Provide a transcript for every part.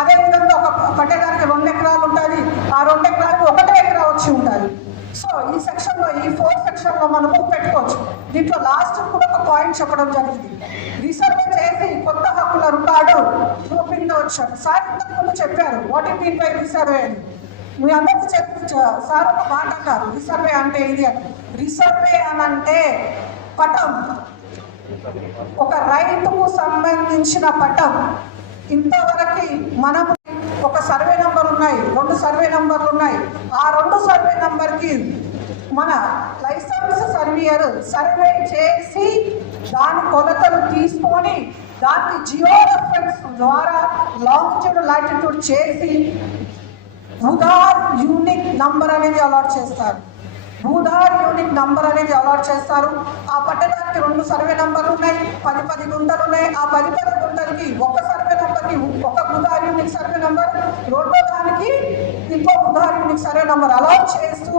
అదేవిధంగా ఒక పట్టేదానికి రెండు ఎకరాలు ఉంటుంది ఆ రెండు ఎకరాలకు ఒకటే ఎకరా వచ్చి ఉంటుంది సో ఈ సెక్షన్లో ఈ ఫోర్ సెక్షన్లో మనము పెట్టుకోవచ్చు. దీంట్లో లాస్ట్ కూడా ఒక పాయింట్ చెప్పడం జరిగింది. రీసర్వే చేసి కొత్త హక్కుల రికార్డు చూపిందో వచ్చారు సార్ ఇంతకుముందు చెప్పారు what it mean by resurvey అని. మీ అందరికీ చెప్పి సార్ ఒక మాట అన్నారు. రీసర్వే అంటే ఇది అని. రీసర్వే అని అంటే పటం. ఒక రైతుకు సంబంధించిన పటం. ఇంతవరకు మనకు ఒక సర్వే నంబర్ ఉన్నాయి రెండు సర్వే నంబర్లు ఉన్నాయి. ఆ రెండు సర్వే నంబర్కి మన లైసెన్స్ సర్వేయర్ సర్వే చేసి దాని కొలతలు తీసుకొని దానికి జియో రెఫరెన్స్ ద్వారా లాంగిట్యూడ్ లాటిట్యూడ్ చేసి ఉదార్ యూనిక్ నంబర్ అనేది అలాట్ చేస్తారు. భూధార్ యూనిట్ నంబర్ అనేది అలాట్ చేస్తారు. ఆ పట్టణానికి రెండు సర్వే నంబర్లు ఉన్నాయి పది పది గుంటలు ఉన్నాయి. ఆ పది పది గుంటలకి ఒక సర్వే నంబర్కి ఒక ఉదాహరణకి యూనిట్ సర్వే నంబర్ రెండో దానికి ఇంకో ఉదాహరణకి యూనిట్ సర్వే నంబర్ అలా చేస్తూ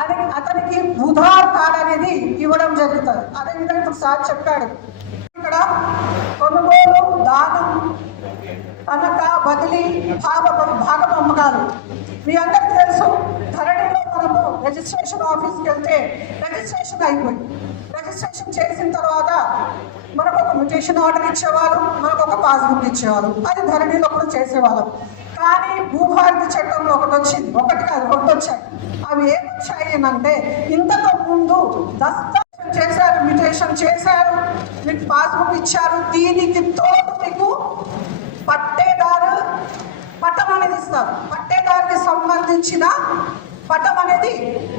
అది అతనికి ఉదార్ కార్డ్ అనేది ఇవ్వడం జరుగుతుంది. అదేవిధంగా ఇప్పుడు సార్ చెప్పాడు. ఇక్కడ కొనుగోలు దానం అనక బదిలీ భాగ భాగం అమ్మకాలు. మీ అందరికీ తెలుసు ధరణిలో మనము రిజిస్ట్రేషన్ ఆఫీస్కి వెళ్తే రిజిస్ట్రేషన్ అయిపోయింది రిజిస్ట్రేషన్ చేసిన తర్వాత మనకు ఒక మ్యూటేషన్ ఆర్డర్ ఇచ్చేవారు మనకు ఒక పాస్బుక్ ఇచ్చేవారు. అది ధరణిలో కూడా చేసేవాళ్ళం. కానీ భూభారతి చట్టంలో ఒకటి వచ్చింది. ఒకటి కాదు ఒకటి వచ్చాయి. అవి ఏం వచ్చాయి అని అంటే ఇంతకు ముందు దస్తా చేశారు మ్యూటేషన్ చేశారు మీకు పాస్బుక్ ఇచ్చారు దీనికి తోడు మీకు పట్టేదారు పట్టం అనేది ఇస్తారు. పట్టేదారికి సంబంధించిన పటం అనేది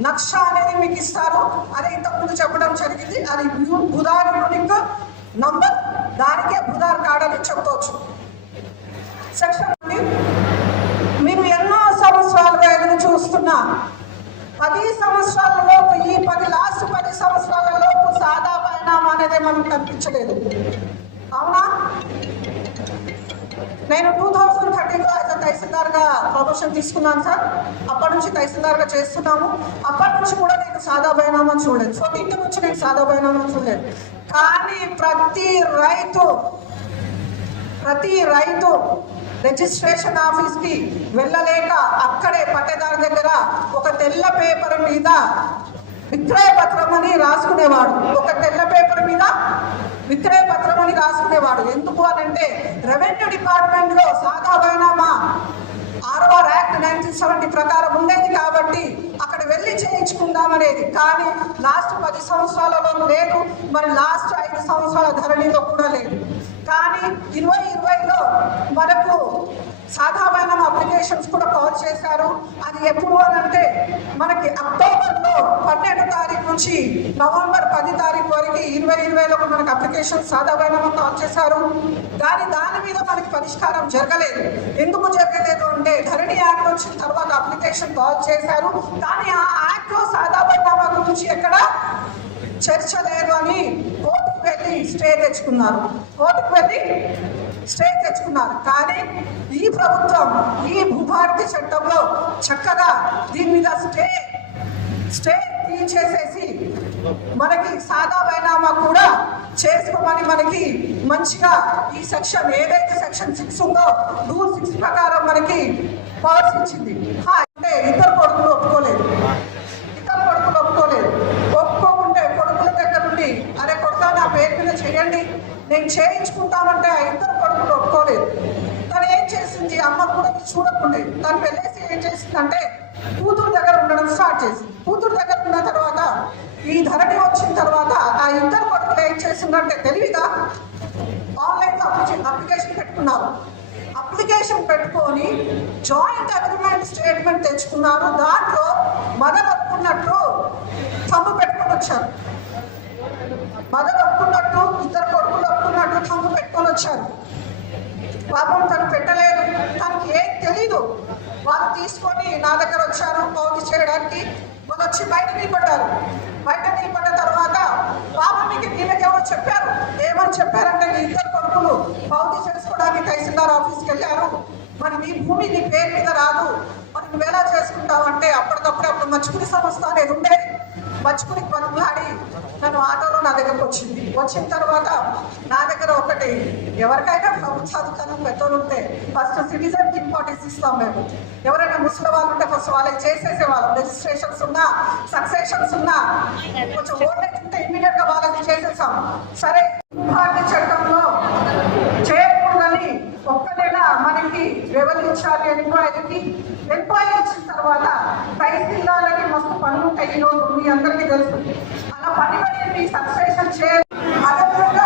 నక్ష అనేది మీకు ఇస్తారు. అది ఇంతకుముందు చెప్పడం జరిగింది. అది బుధార్ యూనిక్ నంబర్. దానికే బుధార్ కార్డ్ అని చెప్పవచ్చు సెక్షన్ మీరు ఎన్నో సంవత్సరాలుగా ఎదురు చూస్తున్నా. పది సంవత్సరాలలోపు ఈ పది లాస్ట్ పది సంవత్సరాలలోపు సాదా పరిణామం అనేది మనకు కనిపించలేదు. అవునా? నేను టూ థౌజండ్ థర్టీన్లో యాజ్ తహసీల్దార్గా ప్రమోషన్ తీసుకున్నాను సార్. అప్పటి నుంచి తహసీల్దార్గా చేస్తున్నాము. అప్పటి నుంచి కూడా నేను సాదా బైనామా చూడలేదు ఫోర్టీన్త్ నుంచి నేను సాదా బైనామా చూడలేదు. కానీ ప్రతి రైతు ప్రతి రైతు రిజిస్ట్రేషన్ ఆఫీస్కి వెళ్ళలేక అక్కడే పట్టేదారు దగ్గర ఒక తెల్ల పేపర్ మీద విక్రయ పత్రం అని రాసుకునేవాడు. ఒక తెల్ల పేపర్ మీద విక్రయ పత్రం అని రాసుకునేవాడు. ఎందుకు అని అంటే రెవెన్యూ డిపార్ట్మెంట్లో సాగా బైనామా ఆర్ఆర్ యాక్ట్ నైన్టీన్ సెవెంటీ ప్రకారం ఉండేది కాబట్టి అక్కడ వెళ్ళి చేయించుకుందాం అనేది కానీ లాస్ట్ పది సంవత్సరాలలో లేదు. మరి లాస్ట్ ఐదు సంవత్సరాల ధరణిలో కూడా లేదు. కానీ ఇరవై ఇరవైలో మనకు సాధారణ అప్లికేషన్స్ కూడా కాల్ చేశారు. అది ఎప్పుడు అని అంటే మనకి అక్టోబర్లో పన్నెండు తారీఖు నుంచి నవంబర్ పది తారీఖు వరకు ఇరవై ఇరవైలో మనకు అప్లికేషన్ సాధారణ కాల్ చేశారు. దాని దాని మీద మనకి పరిష్కారం జరగలేదు. ఎందుకు జరగలేదు అంటే ధరణి యాక్ట్ వచ్చిన తర్వాత అప్లికేషన్ కాల్ చేశారు. కానీ ఆ యాక్ట్లో సాధారణ గురించి ఎక్కడ చర్చ లేదు అని పెట్టి వెళ్ళి స్టే తెచ్చుకున్నారు. కోర్టుకు వెళ్ళి స్టే తెచ్చుకున్నారు. కానీ ఈ ప్రభుత్వం ఈ భూభారతి చట్టంలో చక్కగా దీని మీద స్టే స్టే తీసేసేసి మనకి సాదా బైనామా కూడా చేసుకోమని మనకి మంచిగా ఈ సెక్షన్ ఏదైతే సెక్షన్ సిక్స్ ఉందో రూల్ సిక్స్ ప్రకారం మనకి పాలసీ ఇచ్చింది. అంటే ఇద్దరు కొడుకులు ఒప్పుకోలేదు ఇద్దరు కొడుకులు ఒప్పుకోలేదు ఒప్పుకోకుంటే కొడుకుల దగ్గర నుండి అరే కొడుకా నా పేరు మీద చేయండి నేను చేయించుకుంటామంటే ఆ ఇద్దరు కొడుకులు ఒప్పుకోలేదు. తను ఏం చేసింది? అమ్మ కూడా చూడకుండే తను వెళ్ళేసి ఏం చేసిందంటే కూతురు దగ్గర ఉండడం స్టార్ట్ చేసింది. కూతురు దగ్గర ఉన్న తర్వాత ఈ ధరణి వచ్చిన తర్వాత ఆ ఇద్దరు కొడుకులు ఏం చేసిందంటే తెలివిగా ఆన్లైన్లో అప్లికేషన్ పెట్టుకున్నారు. అప్లికేషన్ పెట్టుకొని జాయింట్ అగ్రిమెంట్ స్టేట్మెంట్ తెచ్చుకున్నారు. దాంట్లో మదర్ ఒప్పుకున్నట్టు తమ్ము పెట్టుకుని వచ్చారు. మదర్ ఒప్పుకున్నట్టు ఇద్దరు కొడుకులు పెట్టుకొని వచ్చారు. పాపం తను పెట్టలేదు. తనకి ఏం తెలీదు. వాళ్ళు తీసుకొని నా దగ్గర వచ్చారు పౌతి చేయడానికి. వాళ్ళు వచ్చి బయట నిలబడ్డారు. బయట నిలబడ్డ తర్వాత పాపం మీకు వీళ్ళకి ఎవరు చెప్పారు? ఏమని చెప్పారంటే నీ ఇద్దరు కొడుకులు పౌతి చేసుకోవడానికి తహసీల్దార్ ఆఫీస్కి వెళ్ళారు. మరి నీ భూమి నీ పేరు మీద రాదు. మరి నువ్వు ఎలా చేసుకుంటావు అంటే అప్పటికప్పుడు అప్పుడు మర్చిపోయి సంస్థ అనేది ఉండేది. మర్చిపోయి బతులాడి నన్ను ఆటోలో నా దగ్గరకు వచ్చింది. వచ్చిన తర్వాత నా దగ్గర ఒకటి ఎవరికైనా ప్రభుత్వ అధికారం పెద్దలు ఉంటే ఫస్ట్ సిటిజన్కి ఇంపార్టెన్స్ ఇస్తాం మేము. ఎవరైనా ముసలి వాళ్ళు ఉంటే ఫస్ట్ వాళ్ళకి చేసేసే వాళ్ళం. రిజిస్ట్రేషన్స్ ఉన్నా సక్సెషన్స్ ఉన్నా కొంచెం ఓల్డ్ ఏజ్ ఉంటే ఇమీడియట్గా వాళ్ళకి చేసేసాం సరే భారత చట్టంలో చేయకూడదని ఒక్క నెల మనకి వివరించాలి ఎంక్వైరీకి ఎంక్వైరీ ఇచ్చిన తర్వాత తహసీల్దార్లకి మస్తు పనులు ఉంటాయి ఈరోజు మీ అందరికీ తెలుసు. అలా పని పడి మీ సక్సెషన్ చేయాలి. అదేవిధంగా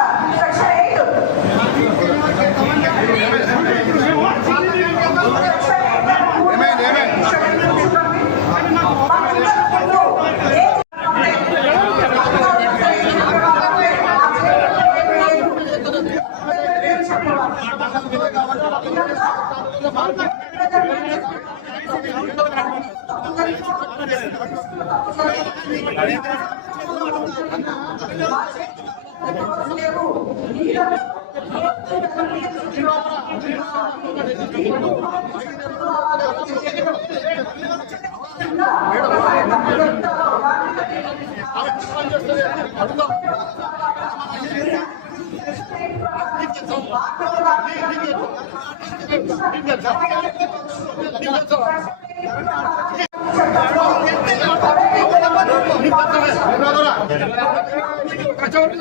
కచోటి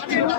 సెక్షన్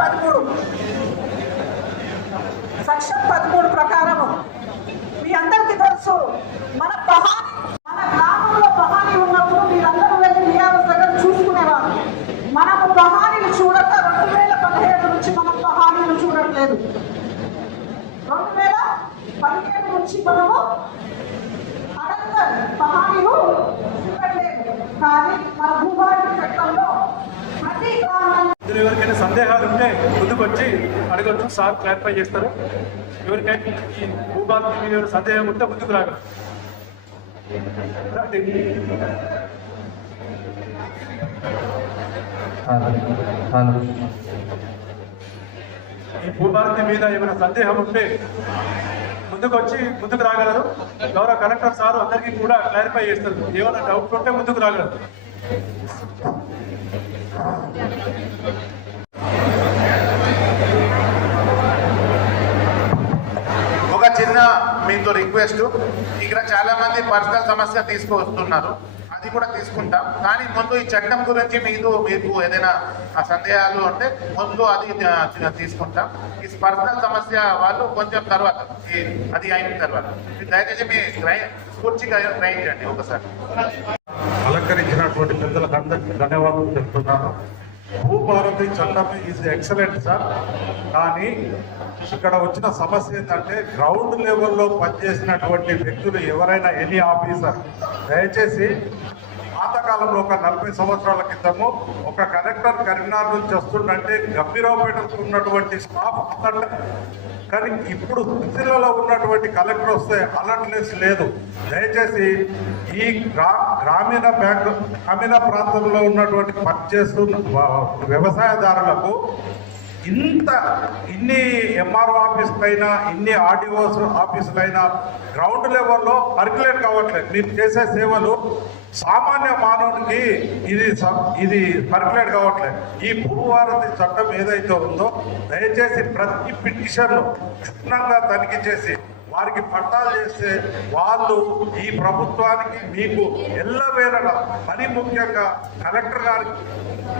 పదమూడు. సెక్షన్ పదమూడు ప్రకారము. మీ అందరికీ తెలుసు మన పహాని మన గ్రామంలో పహాని ఉన్నప్పుడు మీరందరూ వెళ్ళి టీఆర్ఎస్ దగ్గర చూసుకునేవారు. మనము పహానీలు చూడక రెండు వేల పదిహేడు నుంచి మనం పహానీలు చూడట్లేదు. రెండు వేల పదిహేడు నుంచి మనము అడంగల్ పహానీలు చూడట్లేదు. కానీ మన భూభారత ఇందులో ఎవరికైనా సందేహాలు ఉంటే ముందుకు వచ్చి అడగచ్చు. సార్ క్లారిఫై చేస్తారు. ఎవరికైనా ఈ భూభాగం మీద సందేహం ఉంటే ముందుకు రాగలరు. ఈ భూభారతి మీద ఏమైనా సందేహం ఉంటే ముందుకు వచ్చి ముందుకు రాగలరు. గౌరవ కలెక్టర్ సార్ అందరికీ కూడా క్లారిఫై చేస్తారు. ఏమైనా డౌట్ ఉంటే ముందుకు రాగలరు ఒక చిన్న మీతో రిక్వెస్ట్ ఇక్కడ చాలా మంది పర్సనల్ సమస్య తీసుకువస్తున్నారు అది కూడా తీసుకుంటాం. కానీ ముందు ఈ చట్టం గురించి మీకు మీకు ఏదైనా ఆ సందేహాలు ఉంటే ముందు అది తీసుకుంటాం. ఈ పర్సనల్ సమస్య వాళ్ళు కొంచెం తర్వాత అది అయిన తర్వాత. దయచేసి మీ గ్రై పూర్తిగా గ్రహించండి ఒకసారి. అలంకరించినటువంటి పెద్దలకు అందరికీ ధన్యవాదాలు చెప్తున్నాను. భూభారతి చట్టం ఈజ్ ఎక్సలెంట్ సార్ కానీ ఇక్కడ వచ్చిన సమస్య ఏంటంటే గ్రౌండ్ లెవెల్లో పనిచేసినటువంటి వ్యక్తులు ఎవరైనా ఎనీ ఆఫీసర్ దయచేసి పాతకాలంలో ఒక నలభై సంవత్సరాల క్రితము ఒక కలెక్టర్ కరీంనగర్ నుంచి వస్తుండంటే గంభీరావుపేటకు ఉన్నటువంటి స్టాఫ్ అతను కానీ ఇప్పుడు జిల్లాలో ఉన్నటువంటి కలెక్టర్ వస్తే అలర్ట్నెస్ లేదు. దయచేసి ఈ గ్రా గ్రామీణ బ్యాంక్ గ్రామీణ ప్రాంతంలో ఉన్నటువంటి పనిచేస్తున్న వ్యవసాయదారులకు ఇంత ఇన్ని ఎంఆర్ఓ ఆఫీసులైనా ఇన్ని ఆర్డీఓస్ ఆఫీసులైనా గ్రౌండ్ లెవెల్లో పర్క్యులేట్ కావట్లేదు. మీరు చేసే సేవలు సామాన్య మానవునికి ఇది ఇది పర్క్యులేట్ కావట్లేదు. ఈ భూభారతి చట్టం ఏదైతే ఉందో దయచేసి ప్రతి పిటిషన్ను క్షుణ్ణంగా తనిఖీ చేసి వారికి పట్టాలు చేస్తే వాళ్ళు ఈ ప్రభుత్వానికి మీకు ఎల్లవేళలా మరి ముఖ్యంగా కలెక్టర్ గారికి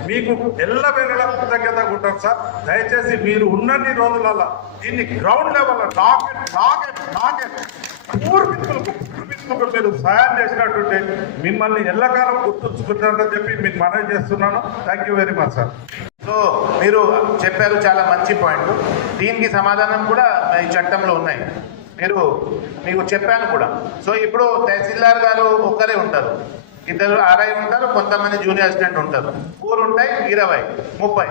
మీకు ఎల్లవేళలా కృతజ్ఞతగా ఉంటారు సార్. దయచేసి మీరు ఉన్నన్ని రోజులలో దీన్ని గ్రౌండ్ లెవెల్ లాకెట్ లాకెట్ లాకెట్. పూర్వీకులకు పూర్వీకులకు మీరు సహాయం చేసినట్టుంటే మిమ్మల్ని ఎల్లకాలం గుర్తుంచుకుంటారని చెప్పి మీకు మనవి చేస్తున్నాను. Thank you very much sir so మీరు చెప్పారు చాలా మంచి పాయింట్. దీనికి సమాధానం కూడా ఈ చట్టంలో ఉన్నాయి. మీరు మీకు చెప్పాను కూడా. సో ఇప్పుడు తహసీల్దార్ గారు ఒక్కరే ఉంటారు. ఇద్దరు ఆర్ఐ ఉంటారు కొంతమంది జూనియర్ అసిస్టెంట్ ఉంటారు. ఊరు ఉంటాయి ఇరవై ముప్పై.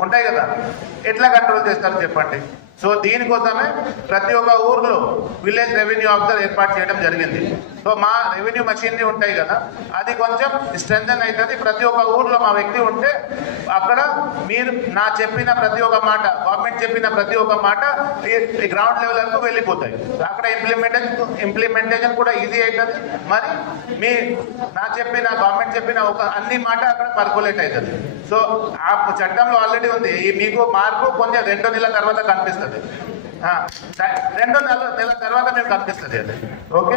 ఉంటాయి కదా? ఎట్లా కంట్రోల్ చేస్తారు చెప్పండి? సో దీనికోసమే ప్రతి ఒక్క ఊర్లో విలేజ్ రెవెన్యూ ఆఫీసర్ ఏర్పాటు చేయడం జరిగింది. సో మా రెవెన్యూ మషినరీ ఉంటాయి కదా అది కొంచెం స్ట్రెంథన్ అవుతుంది ప్రతి ఒక్క ఊర్లో మా వ్యక్తి ఉంటే అక్కడ మీరు నా చెప్పిన ప్రతి ఒక్క మాట గవర్నమెంట్ చెప్పిన ప్రతి ఒక్క మాట ఈ గ్రౌండ్ లెవెల్ వరకు వెళ్ళిపోతాయి. అక్కడ ఇంప్లిమెంటేషన్ ఇంప్లిమెంటేషన్ కూడా ఈజీ అవుతుంది మరి మీ నా చెప్పిన గవర్నమెంట్ చెప్పిన ఒక అన్ని మాట అక్కడ పర్కులేట్ అవుతుంది సో ఆ చట్టంలో ఆల్రెడీ ఉంది. ఈ మీకు మార్పు కొంచెం రెండు నెలల తర్వాత కనిపిస్తుంది. కనిపిస్తుంది స- రెండు నెల నెలల తర్వాత నేను కనిపిస్తుంది అది ఓకే?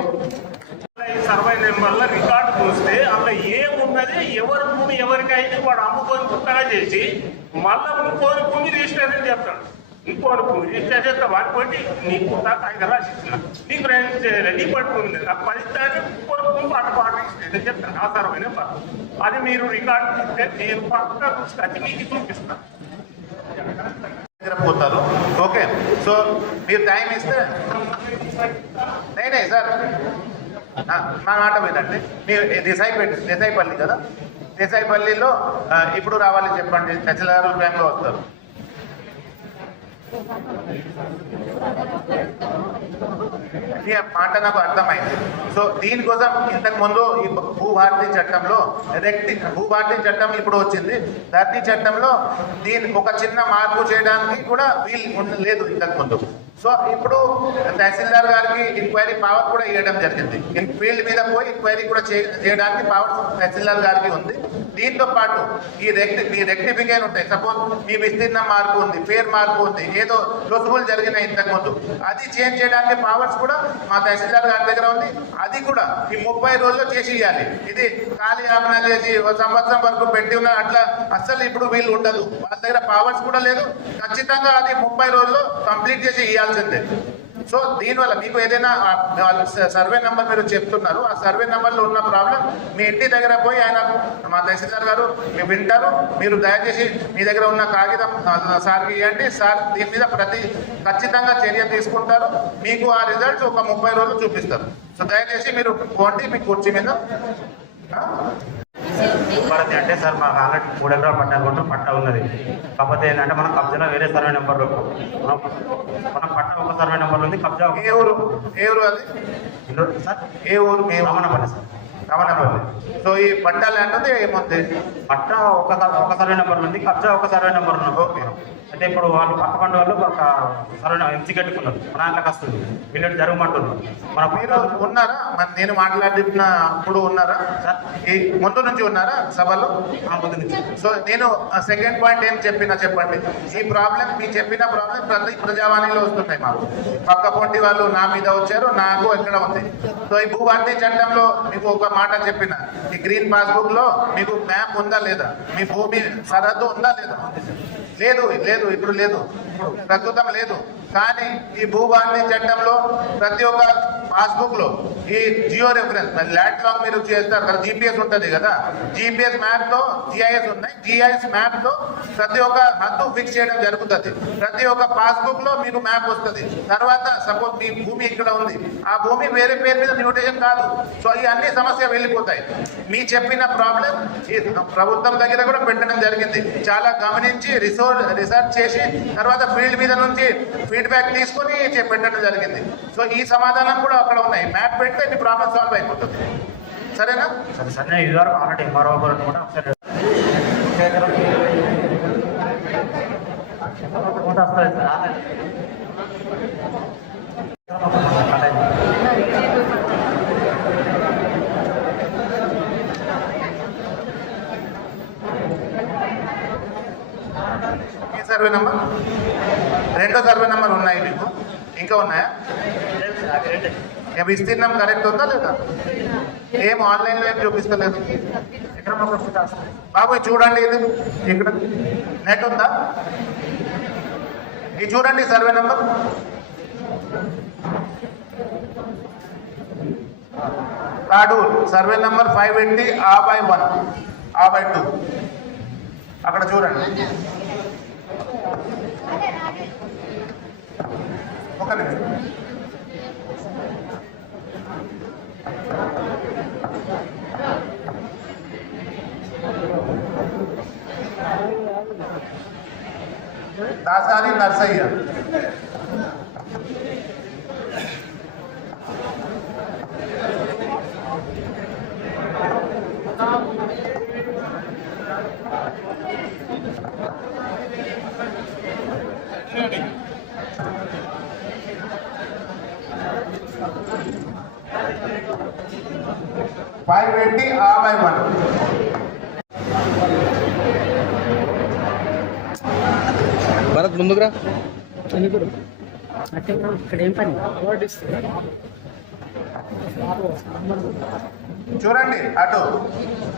సర్వే నెంబర్ల రికార్డు చూస్తే అందులో ఏమున్నది ఎవరి భూమి ఎవరికైతే వాడు అమ్ముకొని కుక్కగా చేసి మళ్ళా ఇంకోని భూమి అని చెప్తాడు. ఇంకోని భూమి రిజిస్టర్ చేస్తే వాడి పోటీ నీకు కుక్క కాగితం రాసి నీకు రిజిస్టర్ చేయలేదు నీ పట్టుకుంది ఆ ఫలితాన్ని ఇంకోని భూమి అటు పాట రిజిస్ట్రేషన్ చెప్తాను ఆ సర్వే నెంబర్. అది మీరు రికార్డు చూస్తే నేను పక్క తీసుకొచ్చి మీకు చూపిస్తాను పోతారు. ఓకే. సో మీరు టైం ఇస్తే నేనే సార్. ఆ, మా మాట వినండి. మీరు దేశాయిపల్లి దేశాయిపల్లి కదా? దేశాయిపల్లిలో ఇప్పుడు రావాలి చెప్పండి. తహసీల్దార్ టైంలో వస్తారు. మాట నాకు అర్థమైంది. సో దీనికోసం ఇంతకు ముందు ఈ భూభారతి చట్టంలో రెక్టి భూభారతి చట్టం ఇప్పుడు వచ్చింది. ధరణి చట్టంలో దీని ఒక చిన్న మార్పు చేయడానికి కూడా వీలు లేదు ఇంతకు ముందు. సో ఇప్పుడు తహసీల్దార్ గారికి ఎంక్వైరీ పవర్ కూడా ఇవ్వడం జరిగింది. ఫీల్డ్ మీద పోయి ఎంక్వైరీ కూడా చే- చేయడానికి పవర్ తహసీల్దార్ గారికి ఉంది. దీంతో పాటు ఈ రెక్టి ఈ రెక్టిఫికేషన్ ఉంటాయి. సపోజ్ మీ విస్తీర్ణం మార్పు ఉంది పేరు మార్పు ఉంది ఏదో రుసుములు జరిగినాయి ఇంతకు ముందు అది చేంజ్ చేయడానికి పవర్స్ కూడా మా తహసీల్దార్ గారి దగ్గర ఉంది. అది కూడా ఈ ముప్పై రోజుల్లో చేసి ఇవ్వాలి ఇది ఖాళీ యాపన చేసి ఒక సంవత్సరం వరకు పెట్టి ఉన్న అట్లా అస్సలు ఇప్పుడు వీళ్ళు ఉండదు. వాళ్ళ దగ్గర పవర్స్ కూడా లేదు. ఖచ్చితంగా అది ముప్పై రోజుల్లో కంప్లీట్ చేసి ఇవ్వాల్సిందే సో దీనివల్ల మీకు ఏదైనా స- సర్వే నెంబర్ మీరు చెప్తున్నారు ఆ సర్వే నెంబర్లో ఉన్న ప్రాబ్లం మీ ఇంటి దగ్గర పోయి ఆయన మా తహసీల్దార్ గారు మీరు వింటారు మీరు దయచేసి మీ దగ్గర ఉన్న కాగితం సార్కి ఇవ్వండి సార్ దీని మీద ప్రతి ఖచ్చితంగా చర్య తీసుకుంటారు మీకు ఆ రిజల్ట్స్ ఒక ముప్పై రోజులు చూపిస్తారు. సో దయచేసి మీరు పోండి మీ కుర్చీ మీద భారతి అంటే సార్ మాకు ఆల్రెడీ మూడు ఎకరాల పట్టా కొట్టు పట్టా ఉన్నది. కాకపోతే ఏంటంటే మనం కబ్జాలో వేరే సర్వే నెంబర్ మనం మనం పట్టా ఒక సర్వే నెంబర్ ఉంది కబ్జా ఒక- ఏ ఊరు? ఏ ఊరు అది? సార్ ఏ ఊరు? రమణపల్లి సార్. రమణపల్లి సో ఈ పట్టా ల్యాండ్ ఉంది ఏముంది? పట్టా ఒక ఒక సర్వే నెంబర్ ఉంది కబ్జా ఒక సర్వే నెంబర్ ఉన్నది ఓకే. అంటే ఇప్పుడు వాళ్ళు పక్క పండు వాళ్ళు ఒక సర్వే ఎంచి కట్టుకున్నారు. మన దాంట్లోకి వస్తుంది వీళ్ళు జరగమంటున్నారు మన మీరు ఉన్నారా? మరి నేను మాట్లాడిన అప్పుడు ఉన్నారా? సార్. ఈ ముందు నుంచి ఉన్నారా సభలో? ఆ ముందు నుంచి. సో నేను సెకండ్ పాయింట్ ఏం చెప్పినా చెప్పండి. ఈ ప్రాబ్లం మీ చెప్పిన ప్రాబ్లం ప్రతి ప్రజావాణిలో వస్తున్నాయి మాకు. పక్క పొంటి వాళ్ళు నా మీద వచ్చారు నాకు ఎక్కడ ఉంది? సో ఈ భూభారతి చట్టంలో మీకు ఒక మాట చెప్పిన. ఈ గ్రీన్ పాస్బుక్లో మీకు మ్యాప్ ఉందా లేదా? మీ భూమి సరహద్దు ఉందా లేదా? లేదు లేదు ఇప్పుడు లేదు. ప్రస్తుతం లేదు. కానీ ఈ భూభారతి చట్టంలో ప్రతి ఒక్క పాస్బుక్లో ఈ జియో రెఫరెన్స్ మరి ల్యాండ్ లాక్ మీరు చేస్తారు కదా జీపీఎస్ ఉంటుంది కదా జీపీఎస్ మ్యాప్లో జిఐఎస్ ఉన్నాయి జిఐఎస్ మ్యాప్లో ప్రతి ఒక్క హద్దు ఫిక్స్ చేయడం జరుగుతుంది. ప్రతి ఒక్క పాస్బుక్లో మీకు మ్యాప్ వస్తుంది. తర్వాత సపోజ్ మీ భూమి ఇక్కడ ఉంది. ఆ భూమి వేరే పేరు మీద మ్యూటేషన్ కాదు. సో ఈ అన్ని సమస్య వెళ్ళిపోతాయి. మీ చెప్పిన ప్రాబ్లం ఈ ప్రభుత్వం దగ్గర కూడా పెట్టడం జరిగింది. చాలా గమనించి రిసోర్స్ రీసెర్చ్ చేసి తర్వాత ఫీల్డ్ మీద నుంచి ఫీడ్బ్యాక్ తీసుకొని పెట్టడం జరిగింది. సో ఈ సమాధానం కూడా అక్కడ ఉన్నాయి. మ్యాప్ పెడితే మీ ప్రాబ్లం సాల్వ్ అయిపోతుంది. సరేనా? సరే సరే ఇది వరకు ఆల్రెడీ ఎంఆర్ఓ గారు కూడా ఒకసారి సర్వే నెంబర్ రెండో సర్వే నెంబర్ ఉన్నాయి మీకు. ఇంకా ఉన్నాయా? విస్తీర్ణం కరెక్ట్ ఉందా లేదా? ఏం ఆన్లైన్లో ఏం చూపిస్తలేదు? బాబు చూడండి ఇది. ఇక్కడ నెట్ ఉందా? ఇది చూడండి survey number. Kadur survey number five eighty A by one A by two. అక్కడ చూడండి. Dasari Narsaiah five eighty A by ఇక్కడేం పని? చూడండి అటు.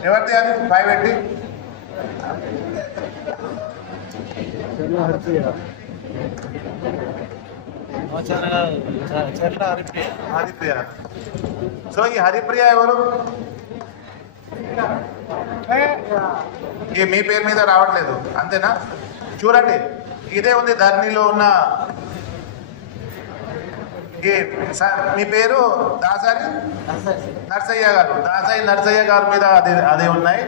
ఎవరిది అది? ఫైవ్ ఎయిటీ హరిప్రియ సో ఈ హరిప్రియ ఎవరు? మీ పేరు మీద రావట్లేదు. అంతేనా? చూడండి. ఇదే ఉంది ధరణిలో ఉన్న ఈ మీ పేరు దాసరి? నర్సయ్య గారు. దాసరి నర్సయ్య గారి మీద అది అది ఉన్నాయి.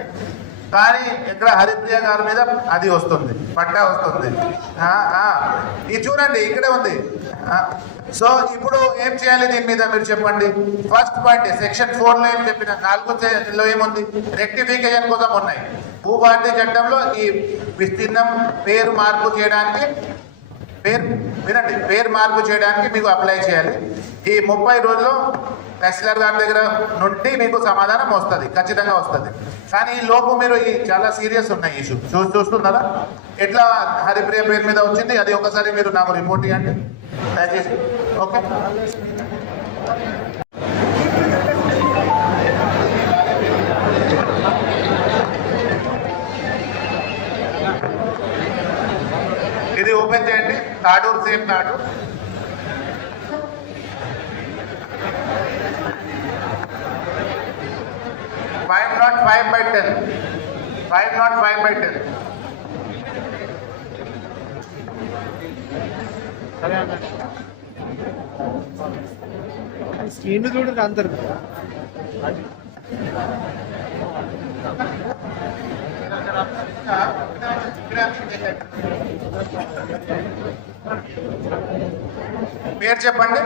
కానీ ఇక్కడ హరిప్రియ గారి మీద అది వస్తుంది పట్టా వస్తుంది. ఇది చూడండి ఇక్కడే ఉంది. సో ఇప్పుడు ఏం చేయాలి దీని మీద మీరు చెప్పండి? ఫస్ట్ పాయింట్ సెక్షన్ ఫోర్లో ఏం చెప్పిన? నాలుగో లో ఏముంది? రెక్టిఫికేషన్ కోసం ఉన్నాయి. భూభారతి చట్టంలో ఈ విస్తీర్ణం పేరు మార్పు చేయడానికి పేరు వినండి పేరు మార్పు చేయడానికి మీకు అప్లై చేయాలి. ఈ ముప్పై రోజుల్లో తహసీల్దార్ గారి దగ్గర నుండి మీకు సమాధానం వస్తుంది ఖచ్చితంగా వస్తుంది. కానీ ఈ లోపు మీరు ఈ చాలా సీరియస్ ఉన్నాయి ఇష్యూ చూ చూస్తున్నారా? ఎట్లా హరిప్రియ పేరు మీద వచ్చింది? అది ఒకసారి మీరు నాకు రిపోర్ట్ ఇవ్వండి. దయచేసి ఓకే ఇది ఓపెన్ చేయండి. తాడూరు సేమ్ తాడు five not five by ten five not five by ten screen చూడండి అందరు పేరు చెప్పండి.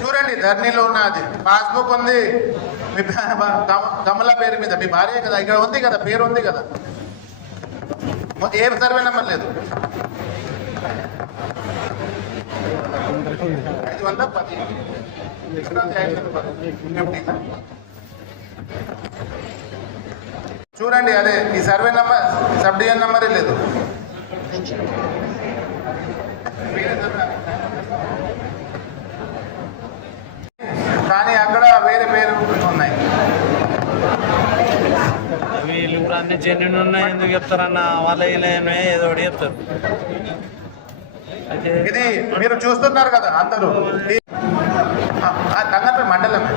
చూడండి ధర్నీలో ఉన్నది. పాస్బుక్ ఉంది. మీ కమల పేరు మీద. మీ భార్య కదా ఇక్కడ ఉంది కదా పేరు ఉంది కదా. ఏ సర్వే నెంబర్ లేదు. ఐదు వందల పది. చూడండి అదే ఈ సర్వే నెంబర్ సబ్ డివిజన్ నెంబరే లేదు కానీ అక్కడ వేరే పేరు ఉన్నాయి వీళ్ళు కూడా అన్ని జెన్యున్ ఉన్నాయి ఎందుకు చెప్తారన్న వాళ్ళ ఇలా ఏదో ఒకటి చెప్తారు. ఇది మీరు చూస్తున్నారు కదా అందరూ. ఈ- తంగపై మండలమే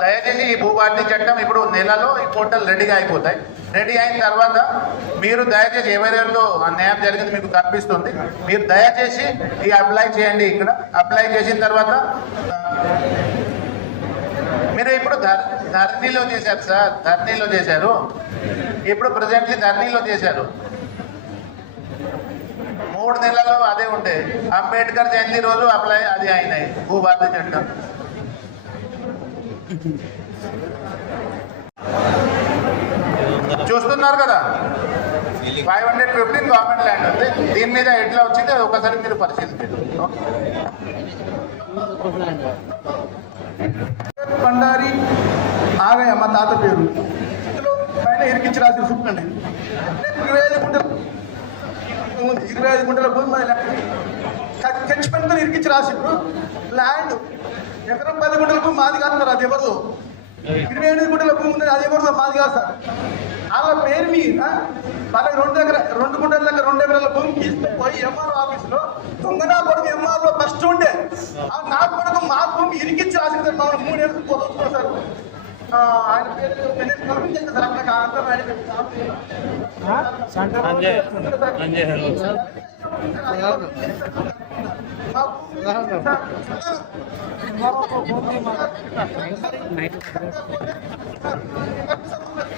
దయచేసి ఈ భూభారతి చట్టం ఇప్పుడు నెలలో ఈ పోర్టల్ రెడీగా అయిపోతాయి. రెడీ అయిన తర్వాత మీరు దయచేసి ఎవరెవరితో అన్యాయం జరిగింది మీకు కనిపిస్తుంది మీరు దయచేసి ఈ అప్లై చేయండి ఇక్కడ. అప్లై చేసిన తర్వాత మీరు ఇప్పుడు ధర్ ధర్నీలో చేశారు సార్ ధర్నీలో చేశారు. ఇప్పుడు ప్రజెంట్లీ ధర్నీలో చేశారు. మూడు నెలల్లో అదే ఉండే. అంబేద్కర్ జయంతి రోజు అప్లై అది అయినాయి. భూభారతి చట్టం. చూస్తున్నారు కదా? Five hundred fifteen government land ఉంది. దీని మీద ఎట్లా వచ్చింది? ఒకసారి మీరు పరిశీలించండి. ఓకే? పండారి ఆగయ్య మా తాత పేరు. పైన ఇరికించి రాసిన సుక్కండి ఇరవై ఐదు గుంటలు. ఇరవై ఐదు గుంటల భూమి ఖర్చు పెట్టుకుని ఇరికించి రాసిండ్రు ల్యాండ్ ఎకరం పది గుంటల భూమి మాది కాదు సార్ అది ఎవరు ఇరవై ఎనిమిది గుంటల భూమి ఉంది అది ఎవరు మాది కాదు సార్. వాళ్ళ పేరు మీద వాళ్ళకి రెండు ఎకర రెండు గుంటల దగ్గర రెండు ఎకరాల భూమి తీసుకుపోయి ఎంఆర్ఓ ఆఫీసులో దొంగనా కొడుకు ఎంఆర్ఓ ఫస్ట్ ఉండే ఆ నా కొడుకు మా భూమి ఇరికించి రాసింది మమ్మల్ని మూడేళ్ళు పోతున్నాం సార్ ఆ, ఆయన పేరు సార్ అక్కడ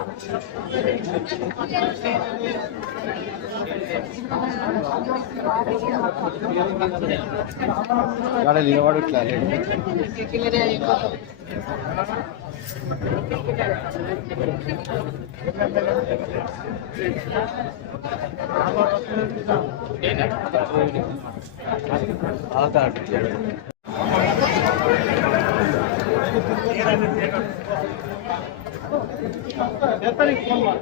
అంజయ్ గాడ నిలబడు ఇట్లా बेहतरी फ़ोन